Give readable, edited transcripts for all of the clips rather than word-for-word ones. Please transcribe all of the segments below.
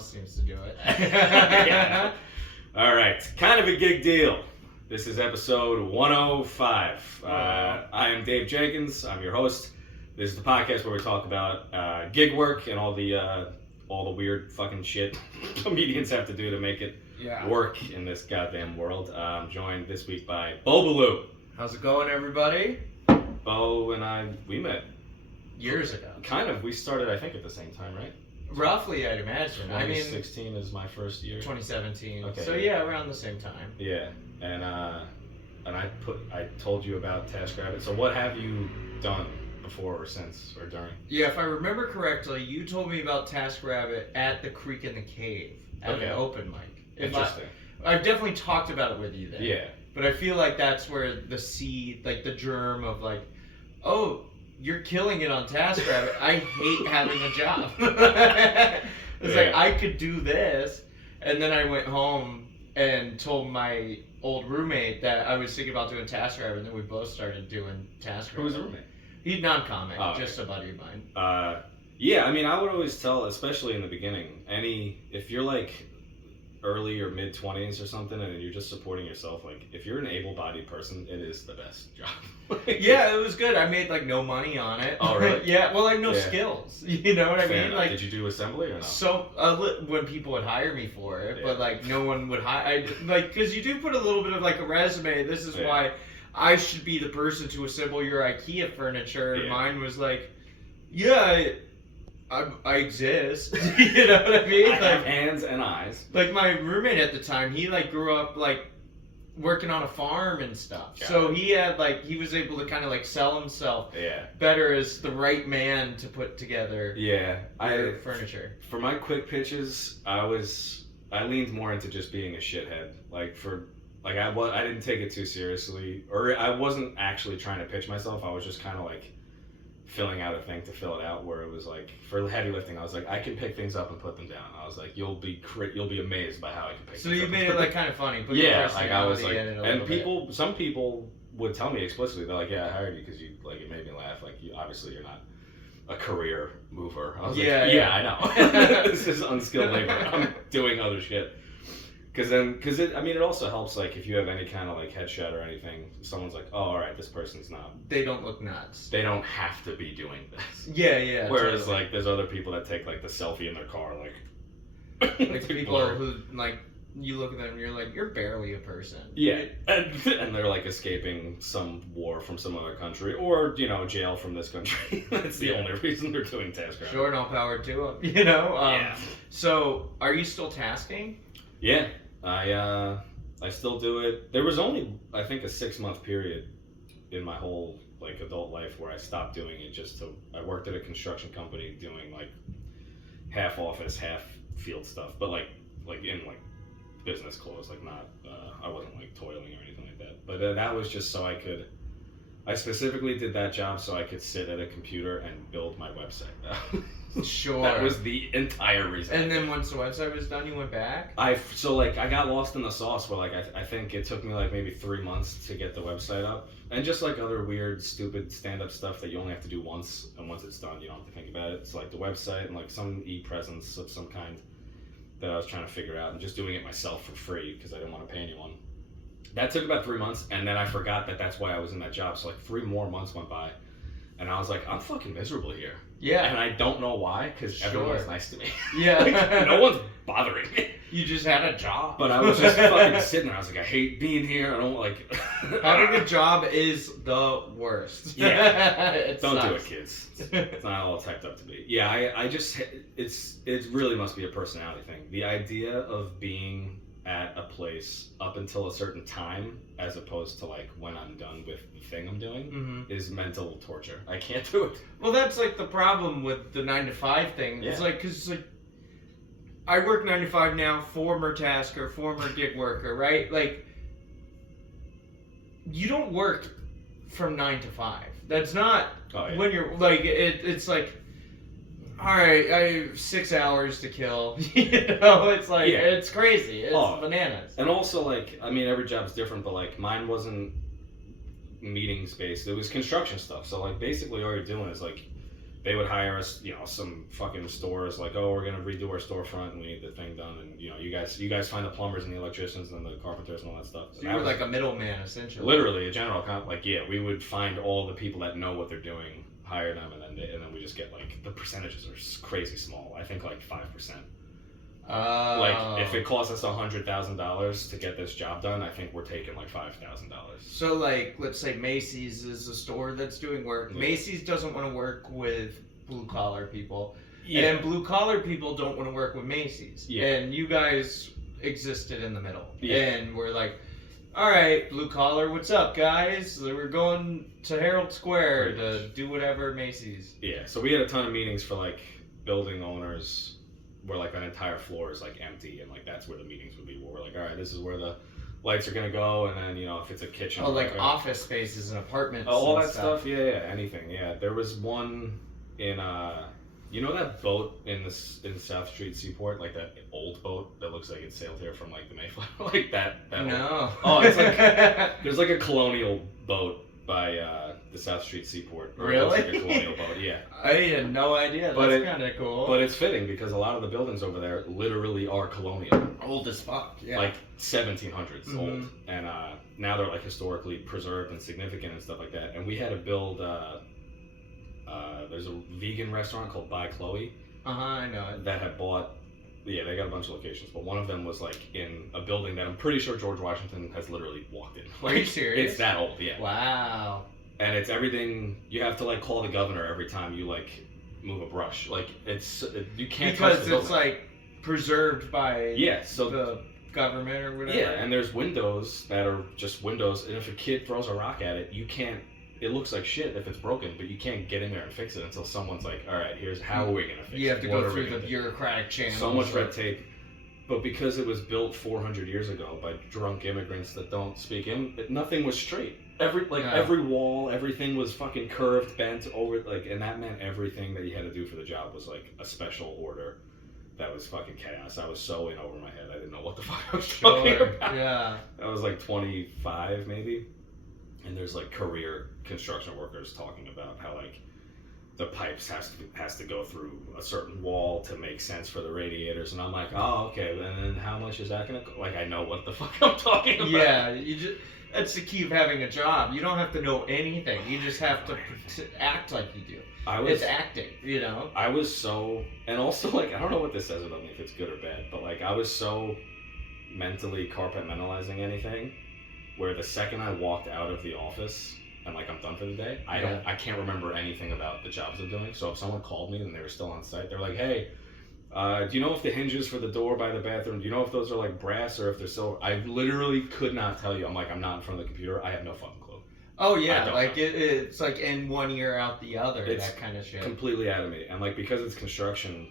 else seems to do it. Yeah. All right. Kind of a gig deal. This is episode 105. I am Dave Jenkins. I'm your host. This is the podcast where we talk about gig work and all the weird fucking shit comedians have to do to make it work in this goddamn world. I'm joined this week by Bo Ballew. How's it going, everybody? Bo and we met years ago. Kind of. We started, I think, at the same time, right? Toughy, I'd imagine. 2016 is my first year. 2017. Okay. So yeah, around the same time. Yeah, and I told you about taskrabbit. So what have you done before or since or during? Yeah, if I remember correctly, you told me about taskrabbit at the Creek in the Cave at an open mic. Interesting. I've definitely talked about it with you there. Yeah. But I feel like that's where the seed, like the germ of like, oh, you're killing it on taskrabbit. I hate having a job. It's like, I could do this. And then I went home and told my old roommate that I was thinking about doing taskrabbit, and then we both started doing taskrabbit. Who was the roommate? He's non-comic, just a buddy of mine. Yeah, I mean, I would always tell, especially in the beginning, if you're like early or mid 20s or something and you're just supporting yourself, like if you're an able-bodied person, it is the best job. Yeah, it was good. I made like no money on it. Oh, really? Yeah, well, like no skills. You know what I mean? Like, did you do assembly or no? So when people would hire me for it, but like no one would hire, because you do put a little bit of like a resume. This is why I should be the person to assemble your IKEA furniture. And mine was like, I exist. You know what I mean? I have hands and eyes. Like my roommate at the time, he like grew up like working on a farm and stuff. So he had like, he was able to kind of like sell himself better as the right man to put together furniture. For my quick pitches, I leaned more into just being a shithead. I didn't take it too seriously, or I wasn't actually trying to pitch myself. I was just kind of like filling out a thing to fill it out, where it was like, for heavy lifting, I was like, I can pick things up and put them down. I was like, you'll be amazed by how I can pick things up. So you made it like kind of funny. Like I was like, and some people would tell me explicitly, they're like, I hired you because you like, it made me laugh. Like, obviously you're not a career mover. I was like, I know. This is unskilled labor. I'm doing other shit. Because it also helps, like, if you have any kind of, like, headshot or anything, someone's like, oh, all right, this person's not. They don't look nuts. They don't have to be doing this. Yeah. Whereas, like, there's other people that take, like, the selfie in their car, like... like, people who, like, you look at them and you're like, you're barely a person. Yeah. And they're, like, escaping some war from some other country, or, jail from this country. That's the only reason they're doing taskrabbit. Sure, and all power to them, So, are you still tasking? Yeah, I still do it. There was only, I think, a 6-month period in my whole like adult life where I stopped doing it. I worked at a construction company doing like half office, half field stuff, but like in like business clothes, like not. I wasn't like toiling or anything like that. But that was just so I specifically did that job so I could sit at a computer and build my website. Sure. That was the entire reason. And then once the website was done, you went back? I got lost in the sauce where like I think it took me like maybe 3 months to get the website up. And just like other weird, stupid stand-up stuff that you only have to do once, and once it's done, you don't have to think about it. It's like the website and like some e-presence of some kind that I was trying to figure out, and just doing it myself for free because I didn't want to pay anyone. That took about 3 months, and then I forgot that that's why I was in that job. So like 3 more months went by, and I was like, I'm fucking miserable here. Yeah. And I don't know why, because everyone's nice to me. Yeah. Like, no one's bothering me. You just had a job. But I was just fucking sitting there. I was like, I hate being here. I don't like... Having a job is the worst. Yeah. It don't sucks. do it, kids. It's not all typed up to be. Yeah, it really must be a personality thing. The idea of being at a place up until a certain time, as opposed to like when I'm done with the thing I'm doing, is mental torture. I can't do it. Well, that's like the problem with the 9 to 5 thing. It's like, because like I work 9 to 5 now, former tasker, former gig worker, right? Like, you don't work from 9 to 5. That's not when you're like it's like, all right, I have 6 hours to kill. It's like, it's crazy. It's bananas. And also, like, I mean, every job's different, but, like, mine wasn't meetings based. It was construction stuff. So, like, basically all you're doing is, like, they would hire us, you know, some fucking stores like, oh, we're gonna redo our storefront and we need the thing done, and you know, you guys find the plumbers and the electricians and the carpenters and all that stuff. So you were like a middleman, essentially. Literally a general like, yeah, we would find all the people that know what they're doing, hire them, and then we just get like the percentages are crazy small. I think like 5%. Like if it costs us $100,000 to get this job done, I think we're taking like $5,000. So like, let's say Macy's is a store that's doing work. Yeah. Macy's doesn't want to work with blue collar people, Yeah. and blue collar people don't want to work with Macy's. Yeah. And you guys existed in the middle, Yeah. and we're like, all right, blue collar, what's up, guys? We're going to Herald Square to do whatever Macy's. Yeah. So we had a ton of meetings for like building owners, where like an entire floor is like empty, and like that's where the meetings would be. Where we're like, all right, this is where the lights are gonna go, and then you know if it's a kitchen. Oh, like office spaces and apartments. Oh, all and that stuff. Yeah, anything. Yeah, there was one in you know that boat in South Street Seaport, like that old boat that looks like it sailed here from like the Mayflower, like that. No. Oh, it's like there's like a colonial boat by the South Street Seaport. Or it looks like a colonial boat. Yeah. I had no idea. But That's kind of cool. But it's fitting because a lot of the buildings over there literally are colonial. Old as fuck. Yeah. Like 1700s old. And now they're like historically preserved and significant and stuff like that. And we had to build, there's a vegan restaurant called By Chloe. I know it. That had bought, yeah, they got a bunch of locations. But one of them was like in a building that I'm pretty sure George Washington has literally walked in. Like, Are you serious? It's that old, yeah. Wow. And it's everything, you have to like call the governor every time you like move a brush. Like you can't touch Because the it's building. like preserved by So the government or whatever. yeah, and there's windows that are just windows, and if a kid throws a rock at it, you can't, it looks like shit if it's broken, but you can't get in there and fix it until someone's like, all right, here's how are we going to fix it. You have to What go are we through the gonna do? bureaucratic channels. So much red tape. But because it was built 400 years ago by drunk immigrants that don't speak nothing was straight. Every wall, everything was fucking curved, bent over, like, and that meant everything that you had to do for the job was like a special order. That was fucking chaos. I was so in over my head. I didn't know what the fuck I was talking about. Yeah. I was like 25 maybe, and there's like career construction workers talking about how like the pipes has to go through a certain wall to make sense for the radiators, and I'm like, oh, okay, and then how much is that gonna like, I know what the fuck I'm talking about. Yeah, that's the key of having a job. You don't have to know anything. You just have to act like you do. It's acting, you know? I was so, and also like, I don't know what this says about me, if it's good or bad, but like I was so mentally compartmentalizing anything, where the second I walked out of the office and like I'm done for the day, I can't remember anything about the jobs I'm doing. So if someone called me and they were still on site, they're like, hey, do you know if the hinges for the door by the bathroom, do you know if those are like brass or if they're silver? I literally could not tell you. I'm like, I'm not in front of the computer. I have no fucking clue. Oh yeah, like it's like in one ear out the other, It's that kind of shit. Completely out of me. And like, because it's construction,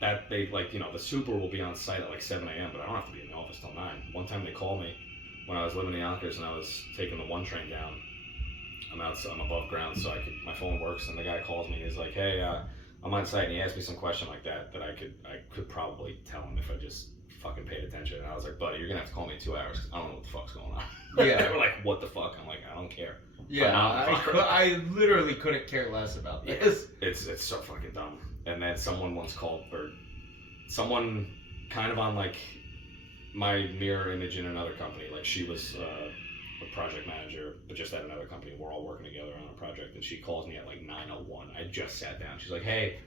that they like, you know, the super will be on site at like 7 a.m., but I don't have to be in the office till 9. One time they called me when I was living in Yonkers and I was taking the 1 train down. I'm above ground, so my phone works, and the guy calls me and he's like, hey, I'm on site, and he asked me some question like that I could probably tell him if I just fucking paid attention. And I was like, buddy, you're gonna have to call me in 2 hours, 'cause I don't know what the fuck's going on. Yeah. They were like, what the fuck? I'm like, I don't care. Yeah, I literally couldn't care less about this. It's so fucking dumb. And then someone once called, or someone kind of on like my mirror image in another company, like she was a project manager, but just at another company. We're all working together on a project, and she calls me at like 9:01. I just sat down. She's like, hey,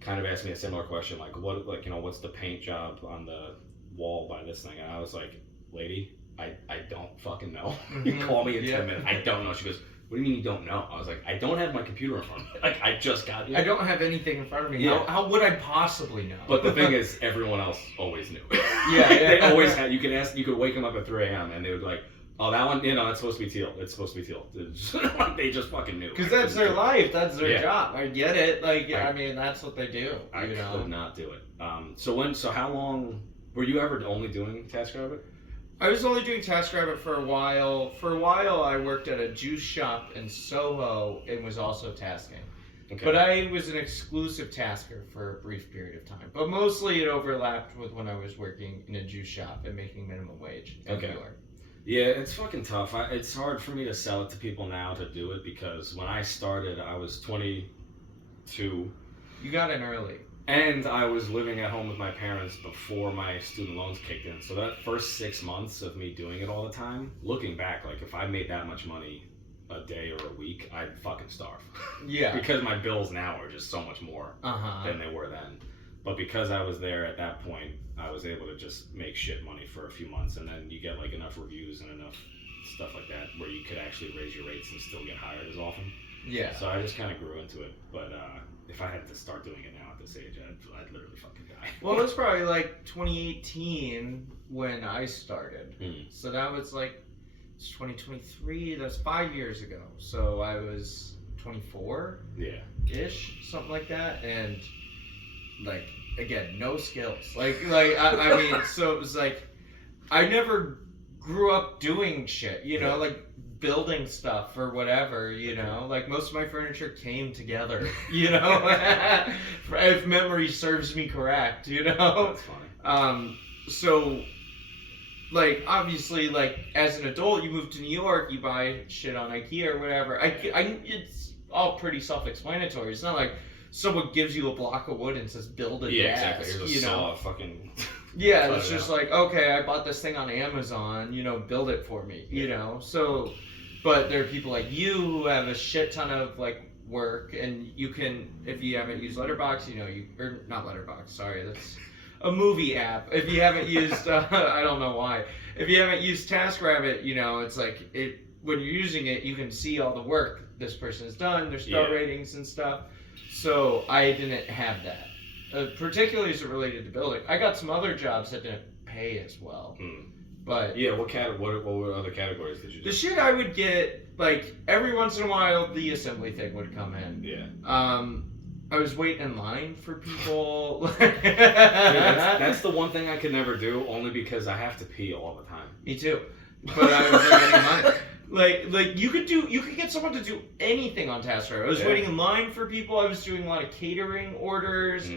kind of asked me a similar question, like what, like, you know, what's the paint job on the wall by this thing? And I was like, lady, I don't fucking know. You call me in 10 minutes. I don't know. She goes, what do you mean you don't know? I was like, I don't have my computer in front of me. Like, I just got here. I don't have anything in front of me. Yeah. How would I possibly know? But the thing is, everyone else always knew. Yeah. They always had, you could wake them up at 3 a.m. and they would be like, oh, that one, you know, it's supposed to be teal. It's supposed to be teal. Like, they just fucking knew. Because that's their life. That's their Yeah. job. I get it. Like, I mean, that's what they do. I you know? could not do it. So how long, were you ever only doing taskrabbit? I was only doing taskrabbit for a while. For a while, I worked at a juice shop in Soho and was also tasking. Okay. But I was an exclusive tasker for a brief period of time. But mostly it overlapped with when I was working in a juice shop and making minimum wage in New York. Yeah, it's fucking tough. It's hard for me to sell it to people now to do it, because when I started, I was 22, You got in early. And I was living at home with my parents before my student loans kicked in. So that first 6 months of me doing it all the time, looking back, like if I made that much money a day or a week, I'd fucking starve. Yeah. Because my bills now are just so much more than they were then. But because I was there at that point, I was able to just make shit money for a few months, and then you get like enough reviews and enough stuff like that where you could actually raise your rates and still get hired as often. Yeah. So I just kind of grew into it. But if I had to start doing it now at this age, I'd literally fucking die. Well, it was probably like 2018 when I started. So that was like, it's 2023. That's 5 years ago. So I was 24. Yeah. Ish, something like that, and like again, no skills. I mean, so it was like I never grew up doing shit, you know, like building stuff or whatever, you know, like most of my furniture came together, you know, if memory serves me correct, you know. That's funny. So like obviously, like as an adult, you move to New York, you buy shit on IKEA or whatever. It's all pretty self-explanatory. It's not like someone gives you a block of wood and says build a desk, exactly. Here's a saw, fucking. Yeah, it's just like, okay, I bought this thing on Amazon, you know, build it for me, you know. So, but there are people like you who have a shit ton of like work, and you can, if you haven't used Letterboxd, you know, or not Letterboxd, sorry, that's a movie app. If you haven't used, I don't know why. If you haven't used TaskRabbit, you know, it's like when you're using it, you can see all the work this person has done, their star ratings and stuff. So I didn't have that, particularly as it related to building. I got some other jobs that didn't pay as well. But yeah, what other categories did you do? The shit I would get, like every once in a while, the assembly thing would come in. Yeah. I was waiting in line for people. Dude, that's the one thing I could never do, only because I have to pee all the time. Me too. But I was waiting in line. Like you could get someone to do anything on TaskRabbit. I was waiting in line for people. I was doing a lot of catering orders.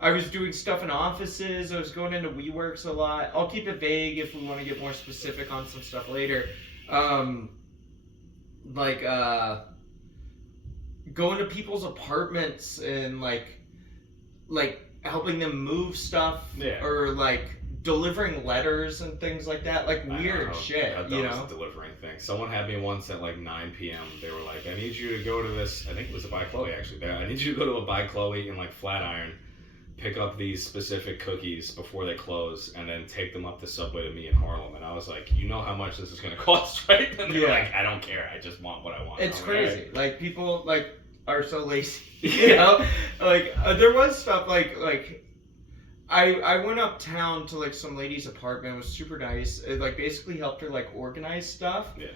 I was doing stuff in offices. I was going into WeWorks a lot. I'll keep it vague if we want to get more specific on some stuff later. Going to people's apartments and like helping them move stuff, or like delivering letters and things like that, like weird shit, you know? Was a delivering thing. Someone had me once at like 9 p.m. They were like, I need you to go to this, I think it was a By Chloe actually. I need you to go to a By Chloe in like Flatiron, pick up these specific cookies before they close, and then take them up the subway to me in Harlem. And I was like, you know how much this is going to cost, right? And they're like, I don't care. I just want what I want. It's crazy. Like people like are so lazy, you know? Like there was stuff like I went uptown to like some lady's apartment. It was super nice. It like basically helped her like organize stuff. Yeah.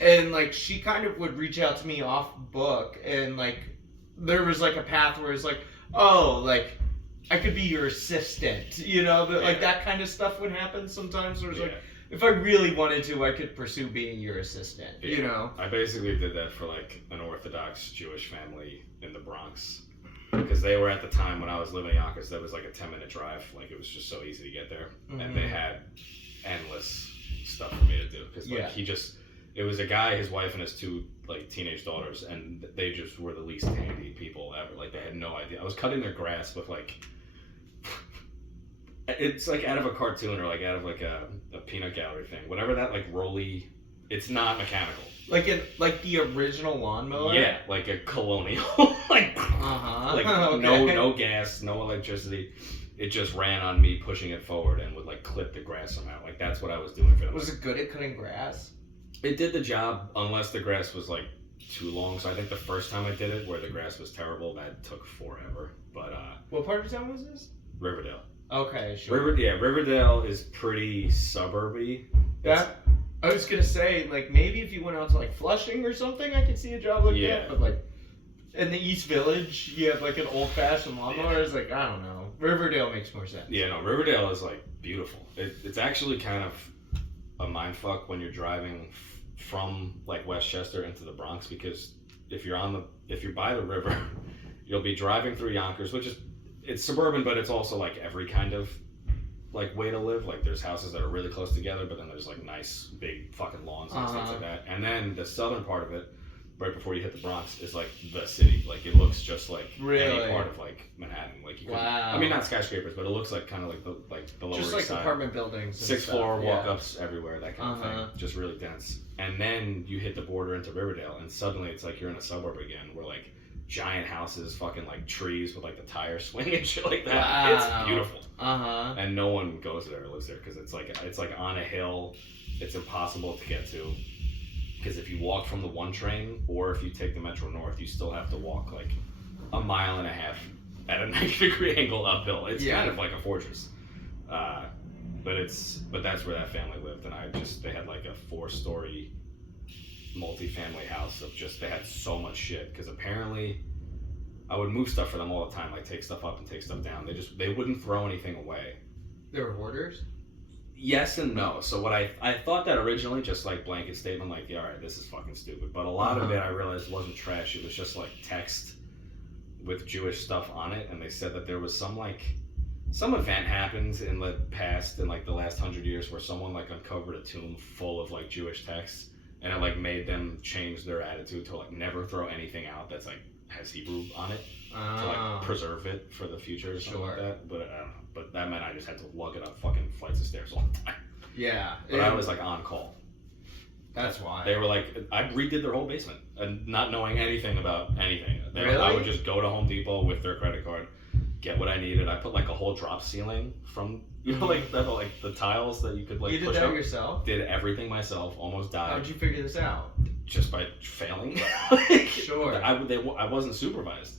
And like she kind of would reach out to me off book, and like there was like a path where it's like, oh, like I could be your assistant, you know, like that kind of stuff would happen sometimes. Where it's like, if I really wanted to, I could pursue being your assistant, you know. I basically did that for like an Orthodox Jewish family in the Bronx. Because they were at the time when I was living in Yonkers, that was like a 10-minute drive. Like it was just so easy to get there. And they had endless stuff for me to do. Because like it was a guy, his wife, and his two like teenage daughters, and they just were the least handy people ever. Like they had no idea. I was cutting their grass with like, it's like out of a cartoon or like out of like a peanut gallery thing. Whatever that like rolly, it's not mechanical. Like the original lawnmower? Yeah, like a Colonial. like no gas, no electricity. It just ran on me pushing it forward and would like clip the grass somehow. Like that's what I was doing for them. Was it good at cutting grass? It did the job, unless the grass was like too long. So I think the first time I did it, where the grass was terrible, that took forever. But what part of town was this? Riverdale. Okay, sure. Riverdale is pretty suburby. I was gonna say, like, maybe if you went out to like Flushing or something, I could see a job like that. But like in the East Village, you have like an old-fashioned lawnmower. It's like, I don't know. Riverdale makes more sense. Yeah, no, Riverdale is like beautiful. It's actually kind of a mindfuck when you're driving from like Westchester into the Bronx, because if you're by the river, you'll be driving through Yonkers, which is, it's suburban, but it's also like every kind of like way to live. Like there's houses that are really close together, but then there's like nice big fucking lawns and things like that. And then the southern part of it right before you hit the Bronx is like the city. Like it looks just like Really? any part of like Manhattan. Like you Wow. I mean, not skyscrapers, but it looks like kind of like the Lower Just East like Side. apartment buildings. And 6th floor stuff. walk-ups everywhere, that kind of thing. Just really dense. And then you hit the border into Riverdale, and suddenly it's like you're in a suburb again, where like giant houses, fucking like trees with like the tires swinging and shit like that. Wow. It's beautiful. Uh-huh. And no one goes there or lives there because it's like on a hill. It's impossible to get to because if you walk from the 1 train or if you take the Metro North, you still have to walk like a mile and a half at a 90-degree angle uphill. It's kind of like a fortress. But that's where that family lived, and they had like a 4-story multi-family house of they had so much shit because apparently I would move stuff for them all the time, like take stuff up and take stuff down. They wouldn't throw anything away. They were hoarders? Yes and no. So what I thought that originally, just like blanket statement, like, yeah, all right, this is fucking stupid. But a lot of it I realized wasn't trash. It was just like text with Jewish stuff on it, and they said that there was some event happened in the past, in like the last 100 years, where someone like uncovered a tomb full of like Jewish texts, and it like made them change their attitude to like never throw anything out that's like has Hebrew on it to like preserve it for the future or something like that. But I don't know. But that meant I just had to lug it up fucking flights of stairs all the time. Yeah. But I was like on call. That's why. They were like, I redid their whole basement and not knowing anything about anything. Really? I would just go to Home Depot with their credit card, get what I needed. I put like a whole drop ceiling from, like the tiles that you could like You did push that up. yourself? Did everything myself, almost died. How'd you figure this out? Just by failing. Sure. I wasn't supervised.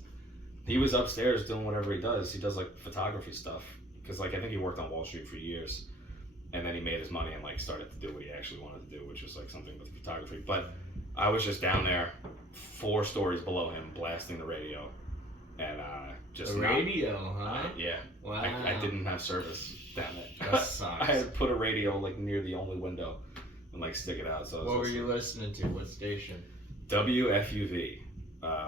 He was upstairs doing whatever he does. He does like photography stuff. Because like I think he worked on Wall Street for years. And then he made his money and like started to do what he actually wanted to do, which was like something with photography. But I was just down there 4 stories below him blasting the radio. And just the radio, huh? Yeah. Wow. I didn't have service down there. That sucks. I had to put a radio like near the only window and like stick it out. So what were you listening to? What station? WFUV,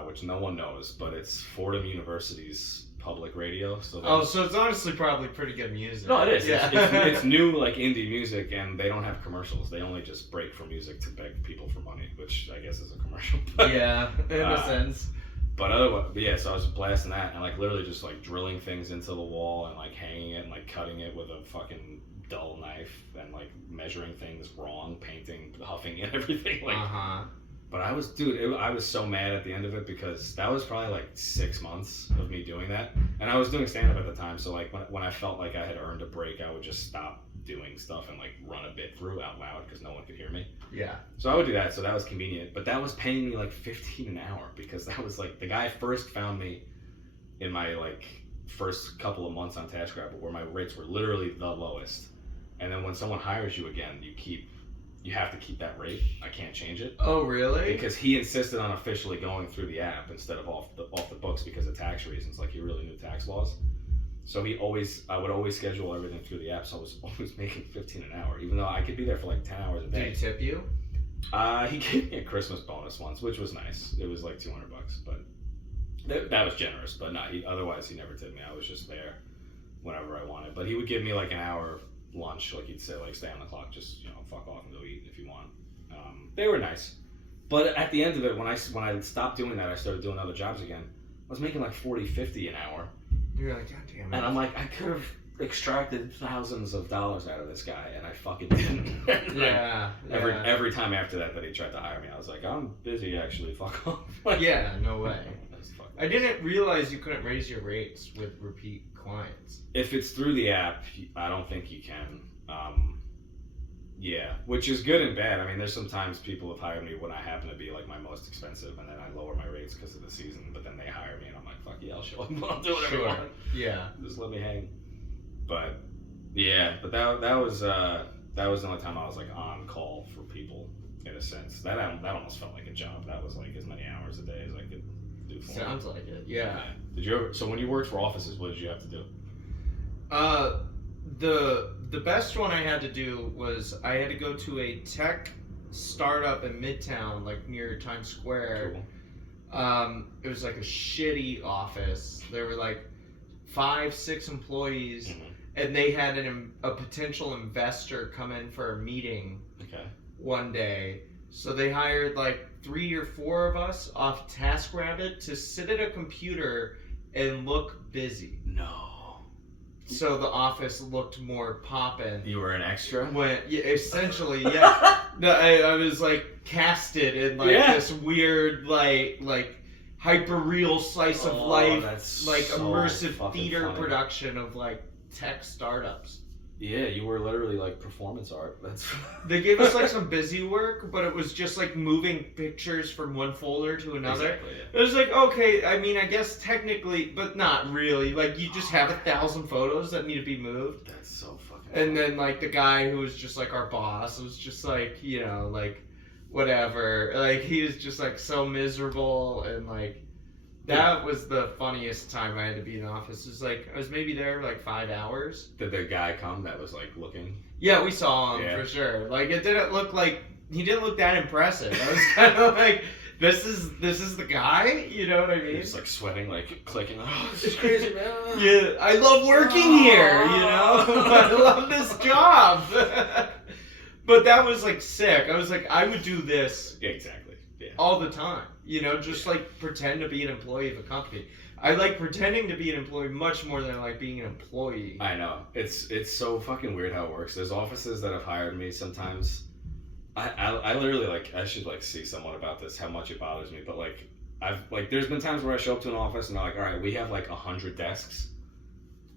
which no one knows, but it's Fordham University's public radio. So it's honestly probably pretty good music. No, it is. Yeah. It's new like indie music, and they don't have commercials. They only just break for music to beg people for money, which I guess is a commercial. But, yeah, in a sense. But otherwise, yeah, so I was blasting that and like literally just like drilling things into the wall and like hanging it and like cutting it with a fucking dull knife and like measuring things wrong, painting, huffing and everything. Like, But I was so mad at the end of it because that was probably like 6 months of me doing that. And I was doing stand-up at the time, so like when I felt like I had earned a break, I would just stop doing stuff and like run a bit through out loud because no one could hear me. Yeah. So I would do that, so that was convenient. But that was paying me like $15 an hour because that was like, the guy first found me in my like first couple of months on taskrabbit where my rates were literally the lowest. And then when someone hires you again, you have to keep that rate. I can't change it. Oh, really? Because he insisted on officially going through the app instead of off the books because of tax reasons. Like, he really knew tax laws. So I would always schedule everything through the app. So I was always making $15 an hour, even though I could be there for like 10 hours a day. Did he tip you? He gave me a Christmas bonus once, which was nice. It was like $200, but that was generous. But no, otherwise he never tipped me. I was just there whenever I wanted. But he would give me like an hour lunch, like he'd say, like, stay on the clock, just, fuck off and go eat if you want. They were nice, but at the end of it, when I stopped doing that, I started doing other jobs again. I was making like $40-50 an hour. You're like, God damn it. And I'm like, I could have extracted thousands of dollars out of this guy, and I fucking didn't. Every time after that he tried to hire me, I was like, I'm busy actually, fuck off. Yeah, no way. I didn't realize you couldn't raise your rates with repeat clients. If it's through the app, I don't think you can. Yeah, which is good and bad. I mean, there's sometimes people have hired me when I happen to be like my most expensive, and then I lower my rates because of the season, but then they hire me and I'm like, fuck yeah, I'll show them. I'll do whatever I want. Yeah. Just let me hang. But yeah, but that was the only time I was like on call for people in a sense. That almost felt like a job. That was like as many hours a day as I could do for them. Sounds like it. Yeah. Did you ever? So when you worked for offices, what did you have to do? The best one I had to do was I had to go to a tech startup in Midtown, like near Times Square. Cool. It was like a shitty office. There were like 5-6 employees, and they had a potential investor come in for a meeting one day. So they hired like 3 or 4 of us off TaskRabbit to sit at a computer and look busy. No. So the office looked more poppin'. You were an extra? Yeah, essentially, yeah. No, I was like casted in like this weird like hyper real slice of life, like so immersive theater funny. production of like tech startups. Yeah, you were literally like performance art. That's. They gave us like some busy work, but it was just like moving pictures from one folder to another. Exactly, yeah. It was like, okay, I mean, I guess technically, but not really. Like, you just have 1,000 photos that need to be moved. That's so fucking. And then like the guy who was just like our boss was just like, you know, like whatever. Like he was just like so miserable, and like that was the funniest time I had to be in the office. It was like I was maybe there like 5 hours. Did the guy come that was like looking? Yeah, we saw him for sure. Like it didn't look like he didn't look that impressive. I was kind of like, this is the guy. You know what I mean? He's like sweating, like clicking. Oh, this is crazy, man. Yeah, I love working here. You know, I love this job. But that was like sick. I was like, I would do this. Yeah, exactly. Yeah. All the time, you know, just like pretend to be an employee of a company. I like pretending to be an employee much more than I like being an employee. I know. It's so fucking weird how it works. There's offices that have hired me sometimes. I literally like, I should like see someone about this, how much it bothers me. But like, there's been times where I show up to an office and they're like, all right, we have like 100 desks.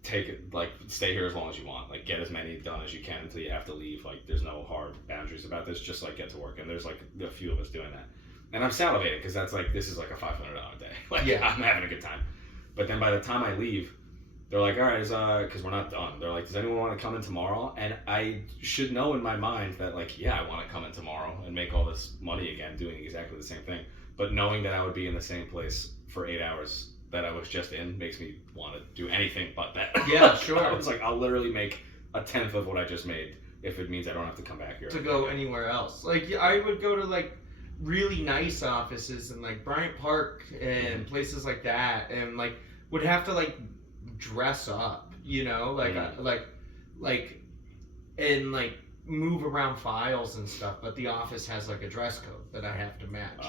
Take it, like, stay here as long as you want. Like, get as many done as you can until you have to leave. Like, there's no hard boundaries about this. Just like get to work. And there's like a few of us doing that. And I'm salivating because that's like, this is like a $500 day. Like, yeah. I'm having a good time. But then by the time I leave, they're like, all right, because we're not done. They're like, does anyone want to come in tomorrow? And I should know in my mind that like, yeah, I want to come in tomorrow and make all this money again doing exactly the same thing. But knowing that I would be in the same place for 8 hours that I was just in makes me want to do anything but that. Yeah, sure. I was like, I'll literally make 1/10 of what I just made if it means I don't have to come back here. To go anywhere else. Like, I would go to like really nice offices in like Bryant Park and places like that, and like would have to like dress up, you know, like and like move around files and stuff. But the office has like a dress code that I have to match.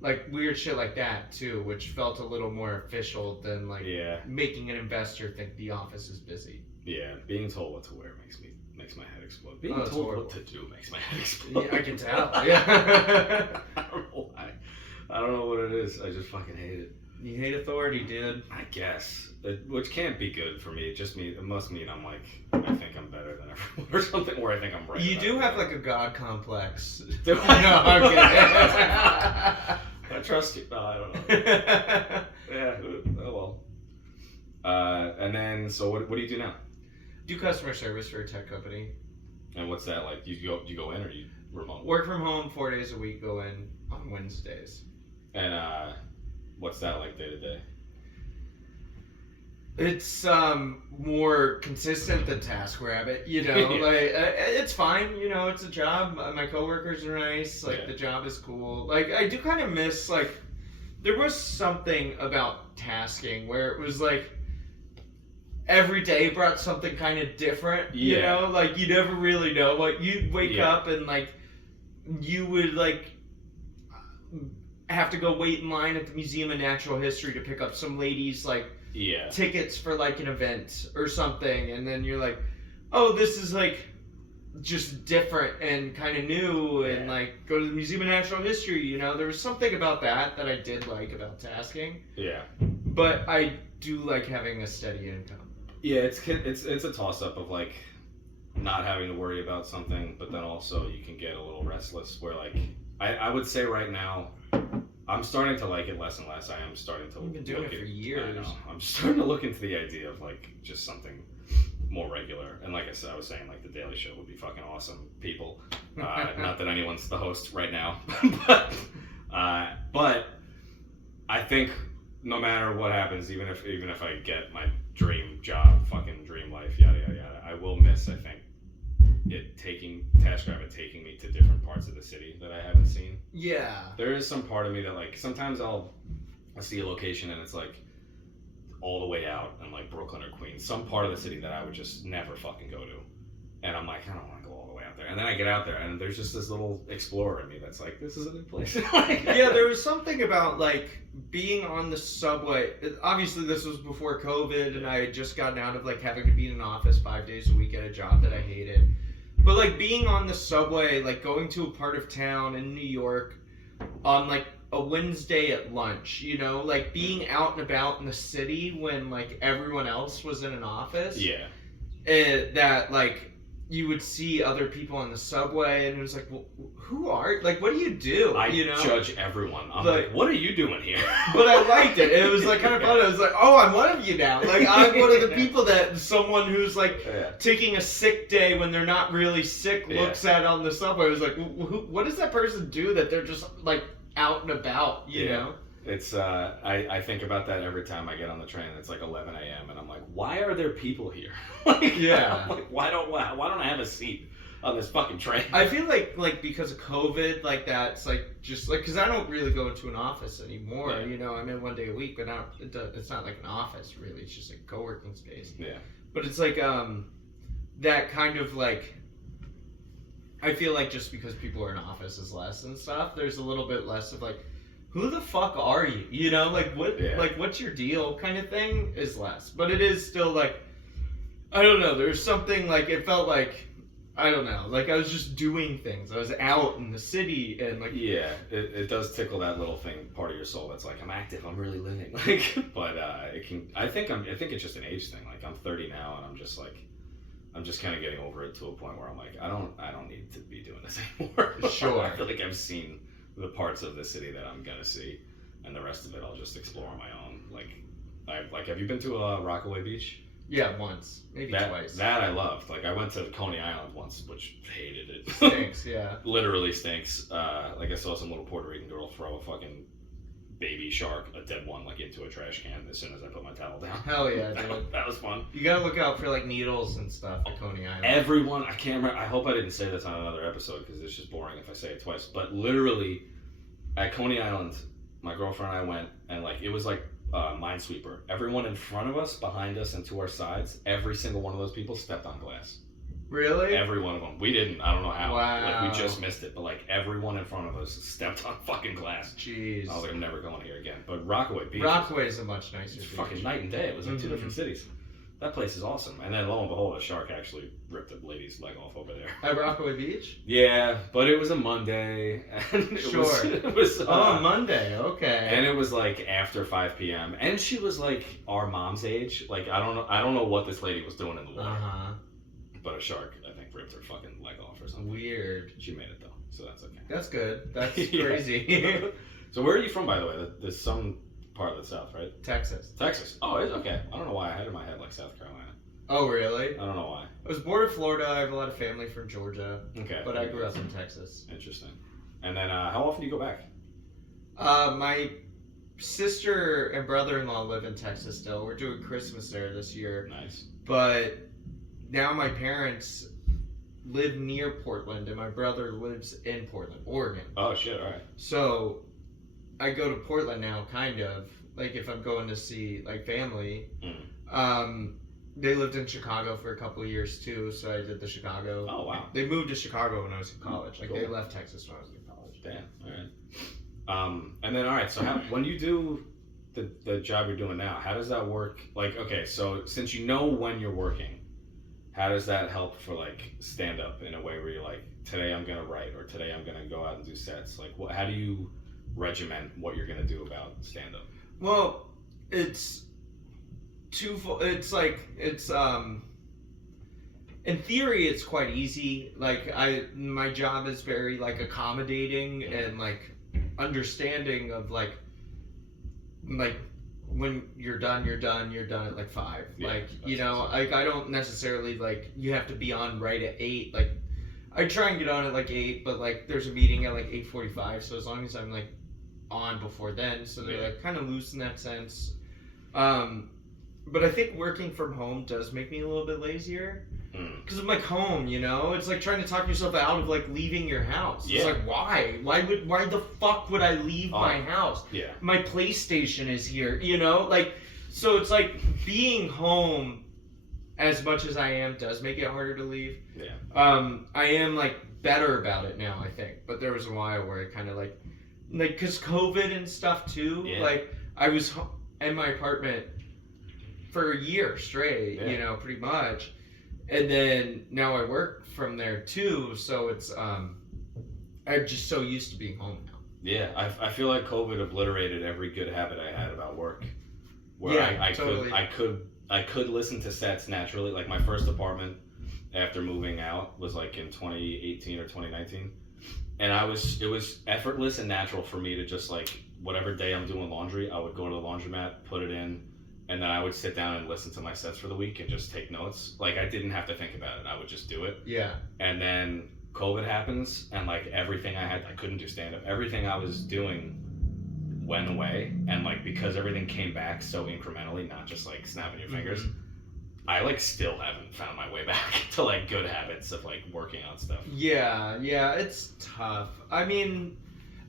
Like weird shit like that too, which felt a little more official than like making an investor think the office is busy. Yeah, being told what to wear makes my head explode. Being told what to do makes my head explode. Yeah, I can tell. Yeah. I don't know why. I don't know what it is. I just fucking hate it. You hate authority, dude. I guess. Which can't be good for me. It must mean I'm like, I think I'm better than everyone or something, where I think I'm right. You do have like a god complex. Do I? No, I'm kidding. I trust you. No, I don't know. Yeah, oh well. And then, so what do you do now? Do customer service for a tech company. And what's that like? You go in or you remote? Work from home 4 days a week, go in on Wednesdays. And what's that like day to day? It's more consistent than TaskRabbit, you know. Like it's fine, you know. It's a job. My coworkers are nice. Like the job is cool. Like I do kind of miss like there was something about tasking where it was like every day brought something kind of different. You know, like you never really know. Like you'd wake up and like you would like have to go wait in line at the Museum of Natural History to pick up some ladies like tickets for like an event or something, and then you're like, oh, this is like just different and kind of new, and like go to the Museum of Natural History, you know. There was something about that I did like about tasking. But I do like having a steady income. Yeah, it's a toss up of like not having to worry about something, but then also you can get a little restless where like I would say right now I'm starting to like it less and less. I am starting to. You've been doing it for years. I know. I'm starting to look into the idea of like just something more regular. And like I said, I was saying like the Daily Show would be fucking awesome, people. Not that anyone's the host right now, but I think no matter what happens, even if I get my dream job, fucking dream life, yada yada yada, I will miss. I think TaskRabbit taking me to different parts of the city that I haven't seen. Yeah. There is some part of me that like sometimes I'll see a location and it's like all the way out in like Brooklyn or Queens, some part of the city that I would just never fucking go to. And I'm like, I don't want to go all the way out there. And then I get out there, and there's just this little explorer in me that's like, this is a new place. Yeah, there was something about like being on the subway. Obviously, this was before COVID, and I had just gotten out of like having to be in an office 5 days a week at a job that I hated. But like being on the subway, like going to a part of town in New York on like a Wednesday at lunch, you know, like being out and about in the city when like everyone else was in an office. Yeah. That like you would see other people on the subway, and it was like, well, who are, like, what do you do? I you know? judge everyone. I'm like, what are you doing here? But I liked it. It was like kind of fun. I was like, oh, I'm one of you now. Like, I'm one of the people that someone who's like taking a sick day when they're not really sick looks at on the subway. It was like, what does that person do that they're just like out and about, you know? It's I think about that every time I get on the train. It's like 11 a.m. and I'm like, why are there people here? Like, yeah. I'm like, why don't I have a seat on this fucking train? I feel like because of COVID, like that's like just like, because I don't really go into an office anymore. Yeah. You know, I'm in 1 day a week, but now it's not like an office really. It's just like a co-working space. Yeah. But it's like that kind of like, I feel like just because people are in offices less and stuff, there's a little bit less of like, who the fuck are you? You know, like what, like what's your deal kind of thing is less. But it is still like, I don't know, there's something like, it felt like, I don't know, like I was just doing things. I was out in the city and like... Yeah, it does tickle that little thing, part of your soul that's like, I'm active, I'm really living. Like, but it can, I think it's just an age thing. Like I'm 30 now and I'm just like, I'm just kind of getting over it to a point where I'm like, I don't need to be doing this anymore. Sure. I feel like I've seen the parts of the city that I'm gonna see, and the rest of it I'll just explore on my own. Like, have you been to Rockaway Beach? Yeah, once, maybe twice. That I loved. Like I went to Coney Island once, which hated it. Stinks, yeah. Literally stinks. Like I saw some little Puerto Rican girl throw a fucking baby shark, a dead one, like into a trash can as soon as I put my towel down. Hell yeah, dude. That was fun. You gotta look out for like needles and stuff at Coney Island. Everyone, I can't remember. I hope I didn't say this on another episode because it's just boring if I say it twice. But literally, at Coney Island, my girlfriend and I went, and like it was like Minesweeper. Everyone in front of us, behind us, and to our sides, every single one of those people stepped on glass. Really? Every one of them. We didn't. I don't know how. Wow. Like we just missed it. But like everyone in front of us stepped on fucking glass. Jeez. I was like, I'm never going here again. But Rockaway Beach. Rockaway is a much nicer It's beach. fucking night and day. It was like two different cities. That place is awesome. And then lo and behold, a shark actually ripped a lady's leg off over there. At Rockaway Beach? Yeah, but it was a Monday. And it was Monday, okay. And it was like after 5 p.m. And she was like our mom's age. Like I don't know what this lady was doing in the water. But a shark, I think, ripped her fucking leg off or something. Weird. She made it though, so that's okay. That's good. That's crazy. So where are you from, by the way? There's some part of the South, right? Texas. Texas. Oh, it's okay. I don't know why I had in my head like South Carolina. Oh, really? I don't know why. I was born in Florida. I have a lot of family from Georgia. Okay. But I grew up in Texas. Interesting. And then how often do you go back? My sister and brother-in-law live in Texas still. We're doing Christmas there this year. Nice. But now my parents live near Portland, and my brother lives in Portland, Oregon. Oh, shit. All right. So I go to Portland now, kind of. Like, if I'm going to see, like, family. They lived in Chicago for a couple of years, too, so I did the Chicago. Oh, wow. They moved to Chicago when I was in college. Like, cool. They left Texas when I was in college. Damn. All right. And then, all right, so when you do the job you're doing now, how does that work? Like, okay, so since you know when you're working, how does that help for, like, stand-up in a way where you're like, today I'm going to write, or today I'm going to go out and do sets? Like, how do you regiment what you're going to do about stand-up? Well, it's twofold. It's like, in theory, it's quite easy. Like, my job is very, like, accommodating and, like, understanding of, like, when you're done at like 5. Yeah, like, you know, like I don't necessarily like you have to be on right at 8. Like I try and get on at like 8, but like there's a meeting at like 8:45, so as long as I'm like on before then, so they're like kind of loose in that sense. But I think working from home does make me a little bit lazier. Because I'm like home, you know? It's like trying to talk yourself out of like leaving your house. Yeah. It's like, why? Why the fuck would I leave my house? Yeah. My PlayStation is here, you know? Like, so it's like being home as much as I am, does make it harder to leave. Yeah. I am like better about it now, I think. But there was a while where it kind of like because COVID and stuff too. Yeah. Like I was in my apartment for a year straight, Yeah. you know, pretty much. And then now I work from there too, so it's I'm just so used to being home now. Yeah, I feel like COVID obliterated every good habit I had about work. Where Yeah, I totally. I could listen to sets naturally. Like my first apartment after moving out was like in 2018 or 2019. And it was effortless and natural for me to just like whatever day I'm doing laundry, I would go to the laundromat, put it in, and then I would sit down and listen to my sets for the week and just take notes. Like I didn't have to think about it. I would just do it. Yeah. And then COVID happens and like everything I couldn't do stand up. Everything I was doing went away, and like because everything came back so incrementally, not just like snapping your fingers, I like still haven't found my way back to like good habits of like working on stuff. Yeah, it's tough. I mean,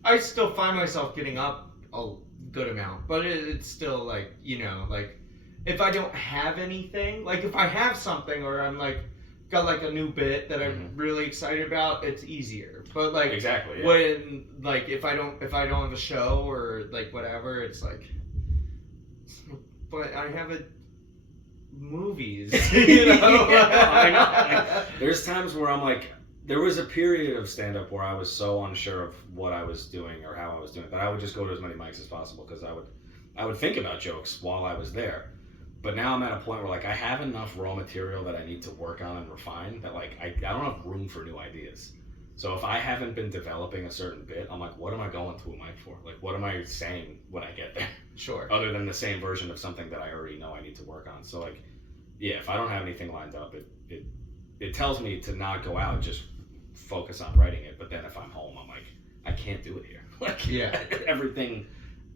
I still find myself getting up a good amount, but it's still like, you know, like if I don't have anything, like if I have something or I'm like got like a new bit that I'm really excited about, it's easier. But like exactly, yeah. when like if I don't have a show or like whatever, it's like, but I have a movies, you know. Yeah, I know. Like, there's times where I'm like, there was a period of stand-up where I was so unsure of what I was doing or how I was doing it that I would just go to as many mics as possible because I would think about jokes while I was there. But now I'm at a point where like I have enough raw material that I need to work on and refine that like I don't have room for new ideas. So if I haven't been developing a certain bit, I'm like, what am I going to a mic for? Like, what am I saying when I get there? Sure. Other than the same version of something that I already know I need to work on. So like, yeah, if I don't have anything lined up, it tells me to not go out, just focus on writing it. But then if I'm home, I'm like, I can't do it here. Like, yeah, everything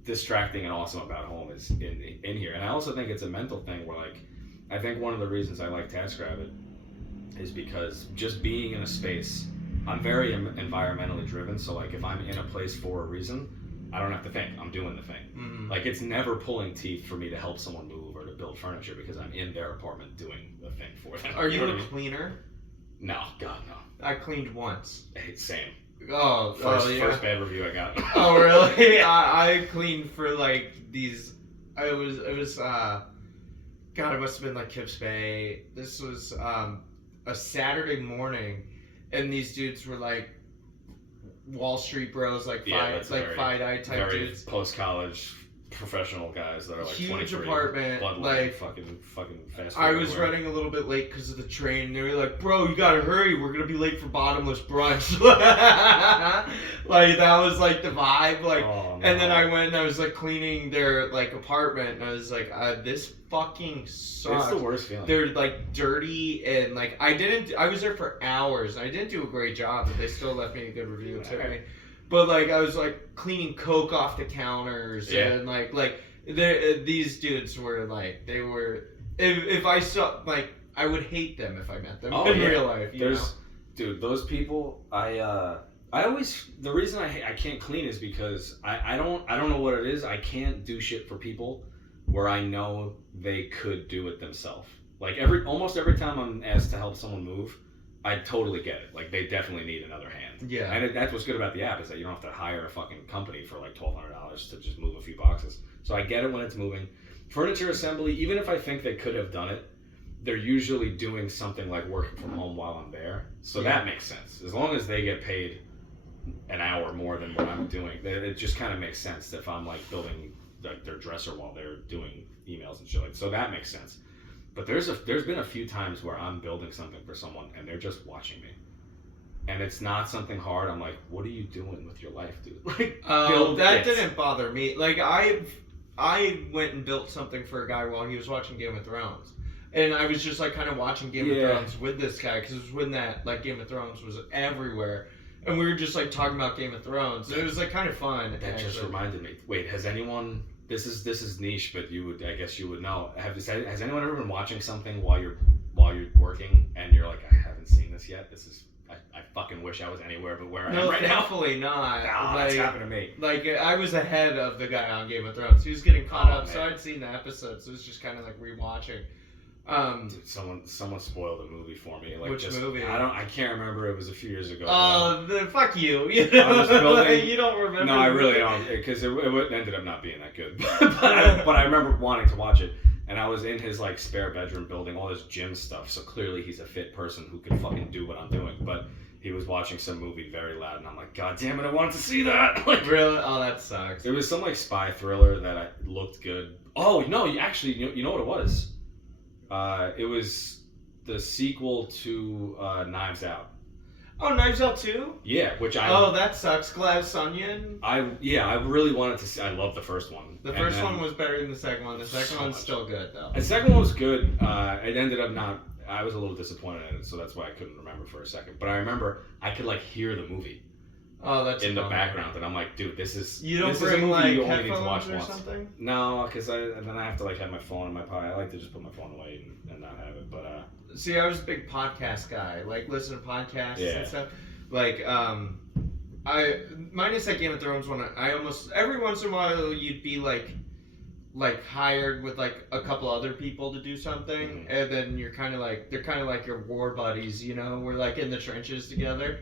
distracting and awesome about home is in here. And I also think it's a mental thing where like, I think one of the reasons I like taskrabbit is because just being in a space, I'm very environmentally driven. So like if I'm in a place for a reason, I don't have to think, I'm doing the thing. Mm-hmm. Like it's never pulling teeth for me to help someone move or to build furniture because I'm in their apartment doing the thing for them. Are you know a what I mean? cleaner? No, God no. I cleaned once. Hey, same. Yeah. First bad review I got. Oh really? I cleaned for like these. It was God, it must have been like Kips Bay. This was a Saturday morning, and these dudes were like Wall Street bros, like Fi-Di type dudes. Post college professional guys that are like huge 23, apartment, like fucking fast. I was running a little bit late because of the train. And they were like, "Bro, you gotta hurry. We're gonna be late for bottomless brunch." Like that was like the vibe. Like, and then I went and I was like cleaning their like apartment, and I was like, "This fucking sucks." It's the worst feeling. They're like dirty and like I was there for hours and I didn't do a great job, but they still left me a good review and tipped me. But like I was like cleaning Coke off the counters and like these dudes were like they were if I saw like I would hate them if I met them in real life. You know? Dude, those people I always the reason I can't clean is because I don't know what it is. I can't do shit for people where I know they could do it themselves. Like almost every time I'm asked to help someone move, I totally get it. Like they definitely need another hand. Yeah. And that's what's good about the app is that you don't have to hire a fucking company for like $1,200 to just move a few boxes. So I get it when it's moving. Furniture assembly, even if I think they could have done it, they're usually doing something like working from home while I'm there. So that makes sense. As long as they get paid an hour more than what I'm doing, it just kind of makes sense if I'm like building like their dresser while they're doing emails and shit. Like, so that makes sense. But there's been a few times where I'm building something for someone and they're just watching me, and it's not something hard. I'm like, what are you doing with your life, dude? Like, that didn't bother me. Like I went and built something for a guy while he was watching Game of Thrones, and I was just like kind of watching Game of Thrones with this guy because it was when that like Game of Thrones was everywhere, and we were just like talking about Game of Thrones. It was like kind of fun. That just reminded me. Wait, has anyone? This is niche, but I guess you would know. Has anyone ever been watching something while you're working and you're like, I haven't seen this yet. I fucking wish I was anywhere but where I am right now. Thankfully not. Nah, that's happened to me. Like I was ahead of the guy on Game of Thrones. He was getting caught up, so I'd seen the episode, so it was just kind of like rewatching. Dude, someone spoiled a movie for me. Like, Which movie? I can't remember. It was a few years ago. Then fuck you. You building. You don't remember. No, I really don't, because it ended up not being that good. but I remember wanting to watch it, and I was in his like spare bedroom building all this gym stuff. So clearly he's a fit person who can fucking do what I'm doing. But he was watching some movie very loud, and I'm like, God damn it, I wanted to see that. Like, really? Oh, that sucks. it was some like spy thriller that looked good. Oh no, you know what it was? It was the sequel to Knives Out. Oh, Knives Out 2? Yeah, which I. Oh, that sucks. Glass Onion? I really wanted to see. I love the first one. The first one was better than the second one. The second one's still good, though. The second one was good. It ended up not. I was a little disappointed in it, so that's why I couldn't remember for a second. But I remember I could like hear the movie. Oh, that's in the background, and I'm like, dude, this is. You don't this bring is a movie like you only need to headphones watch or once. something? No, because then I have to like have my phone in my pocket. I like to just put my phone away and not have it. But see, I was a big podcast guy. Like listen to podcasts Yeah. and stuff. Like I minus that Game of Thrones one. I almost every once in a while you'd be like hired with like a couple other people to do something, and then you're kind of like they're kind of like your war buddies, you know. We're like in the trenches together.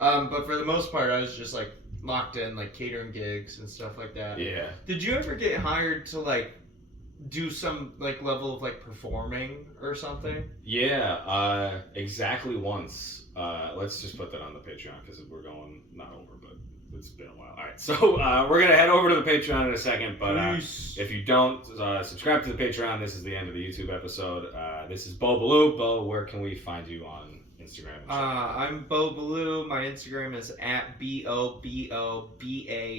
But for the most part, I was just like locked in like catering gigs and stuff like that. yeah. Did you ever get hired to like do some like level of like performing or something? Yeah, exactly once. Let's just put that on the Patreon because we're going not over, but it's been a while. All right, so we're gonna head over to the Patreon in a second, but if you don't subscribe to the Patreon, this is the end of the YouTube episode. This is Bo Ballew. Bo, where can we find you on Instagram? I'm Bo Ballew. My Instagram is at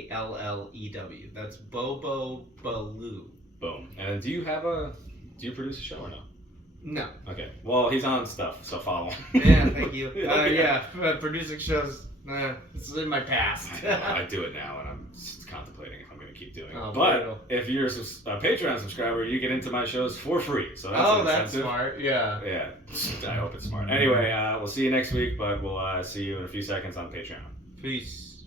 BOBOBALLEW. That's Bobo Ballew. Boom. And do you produce a show or no? No. Okay. Well, he's on stuff, so follow him. Yeah, thank you. Producing shows, it's in my past. I do it now, and I'm just contemplating if I'm going to keep doing it. Oh, but brutal. if you're a Patreon subscriber, you get into my shows for free. So that's an that's incentive. smart. Yeah. Yeah. I hope it's smart. Anyway, we'll see you next week, but we'll see you in a few seconds on Patreon. Peace.